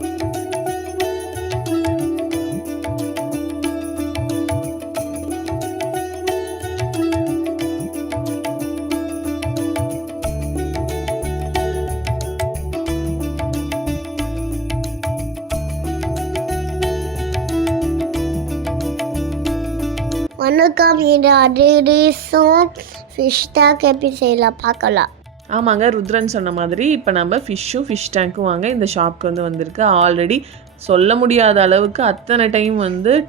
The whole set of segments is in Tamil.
வணக்கம், இது அதிரசம் ஃபிஷ் டேங்க் எப்படி செய்யலாம் பார்க்கலாம். ஆமாங்க, ருத்ரன் சொன்ன மாதிரி இப்போ நம்ம ஃபிஷ் டேங்க்கும் வாங்க இந்த ஷாப்க்கு வந்திருக்கு. ஆல்ரெடி சொல்ல முடியாத அளவுக்கு அத்தனை டைம்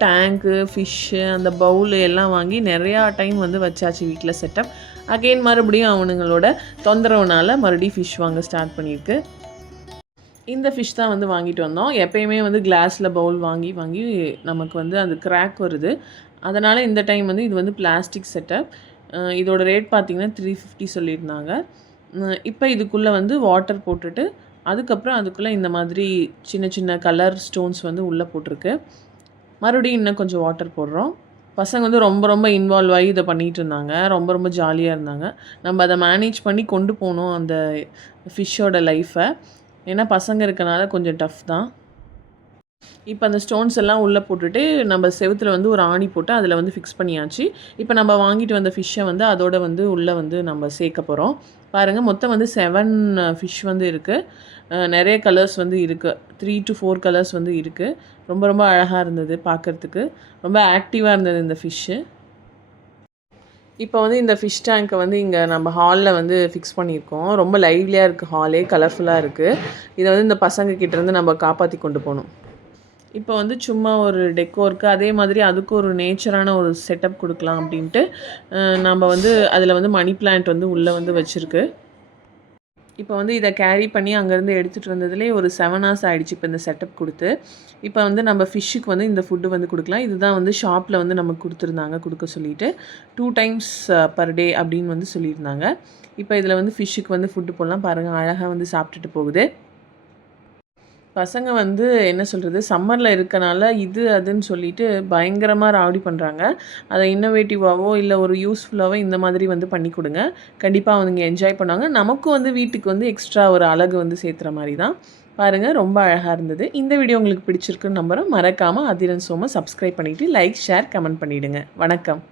டேங்க்கு, ஃபிஷ்ஷு, அந்த பவுலு எல்லாம் வாங்கி நிறையா டைம் வச்சாச்சு வீட்டில் செட்டப். அகெயின் மறுபடியும் அவனுங்களோட தொந்தரவுனால மறுபடியும் ஃபிஷ் வாங்க ஸ்டார்ட் பண்ணியிருக்கு. இந்த ஃபிஷ் தான் வாங்கிட்டு வந்தோம். எப்பயுமே கிளாஸில் பவுல் வாங்கி வாங்கி நமக்கு அந்த கிராக் வருது. அதனால் இந்த டைம் இது பிளாஸ்டிக் செட்டப். இதோட ரேட் பார்த்திங்கன்னா 350 சொல்லியிருந்தாங்க. இப்போ இதுக்குள்ளே வாட்டர் போட்டுட்டு அதுக்கப்புறம் அதுக்குள்ளே இந்த மாதிரி சின்ன சின்ன கலர் ஸ்டோன்ஸ் உள்ளே போட்டிருக்கு. மறுபடியும் இன்னும் கொஞ்சம் வாட்டர் போடுறோம். பசங்க ரொம்ப ரொம்ப இன்வால்வ் ஆகி இதை பண்ணிகிட்டு இருந்தாங்க. ரொம்ப ரொம்ப ஜாலியாக இருந்தாங்க. நம்ம அதை மேனேஜ் பண்ணி கொண்டு போகணும் அந்த ஃபிஷ்ஷோட லைஃப்பை. ஏன்னா பசங்க இருக்கனால கொஞ்சம் டஃப் தான். இப்போ அந்த ஸ்டோன்ஸ் எல்லாம் உள்ளே போட்டுட்டு நம்ம செவுத்தில் ஒரு ஆணி போட்டு அதில் ஃபிக்ஸ் பண்ணியாச்சு. இப்போ நம்ம வாங்கிட்டு வந்த ஃபிஷ்ஷை அதோட உள்ளே நம்ம சேர்க்க போகிறோம். பாருங்கள், மொத்தம் 7 ஃபிஷ் இருக்குது. நிறைய கலர்ஸ் இருக்குது. 3 to 4 கலர்ஸ் இருக்குது. ரொம்ப ரொம்ப அழகாக இருந்தது பார்க்குறதுக்கு. ரொம்ப ஆக்டிவாக இருந்தது இந்த ஃபிஷ்ஷு. இப்போ இந்த ஃபிஷ் டேங்க்கை இங்கே நம்ம ஹாலில் ஃபிக்ஸ் பண்ணியிருக்கோம். ரொம்ப லைவ்லியாக இருக்குது, ஹாலே கலர்ஃபுல்லாக இருக்குது. இதை இந்த பசங்க கிட்டேருந்து நம்ம காப்பாற்றி கொண்டு போகணும். இப்போ சும்மா ஒரு டெக்கோருக்கு, அதே மாதிரி அதுக்கு ஒரு நேச்சரான ஒரு செட்டப் கொடுக்கலாம் அப்படின்ட்டு நம்ம அதில் மணி பிளான்ட் உள்ளே வச்சுருக்கு. இப்போ இதை கேரி பண்ணி அங்கேருந்து எடுத்துகிட்டு வந்ததுலேயே ஒரு 7 hours ஆகிடுச்சு இப்போ இந்த செட்டப் கொடுத்து. இப்போ நம்ம ஃபிஷ்ஷுக்கு இந்த ஃபுட்டு கொடுக்கலாம். இதுதான் ஷாப்பில் நமக்கு கொடுத்துருந்தாங்க, கொடுக்க சொல்லிவிட்டு 2 times per day அப்படின்னு சொல்லியிருந்தாங்க. இப்போ இதில் ஃபிஷ்ஷுக்கு ஃபுட்டு போடலாம். பாருங்கள், அழகாக சாப்பிட்டுட்டு போகுது. பசங்க என்ன சொல்கிறது, சம்மரில் இருக்கனால இது அதுன்னு சொல்லிட்டு பயங்கரமாக ராவடி பண்ணுறாங்க. அதை இன்னோவேட்டிவாவோ இல்லை ஒரு யூஸ்ஃபுல்லாகவோ இந்த மாதிரி பண்ணி கொடுங்க. கண்டிப்பாக அவங்க என்ஜாய் பண்ணுவாங்க. நமக்கும் வீட்டுக்கு எக்ஸ்ட்ரா ஒரு அழகு சேர்த்துற மாதிரி தான். பாருங்கள், ரொம்ப அழகாக இருந்தது. இந்த வீடியோ உங்களுக்கு பிடிச்சிருக்குன்னு நம்புகிறேன். மறக்காமல் அதிரன் சோமை சப்ஸ்கிரைப் பண்ணிவிட்டு லைக், ஷேர், கமெண்ட் பண்ணிவிடுங்க. வணக்கம்.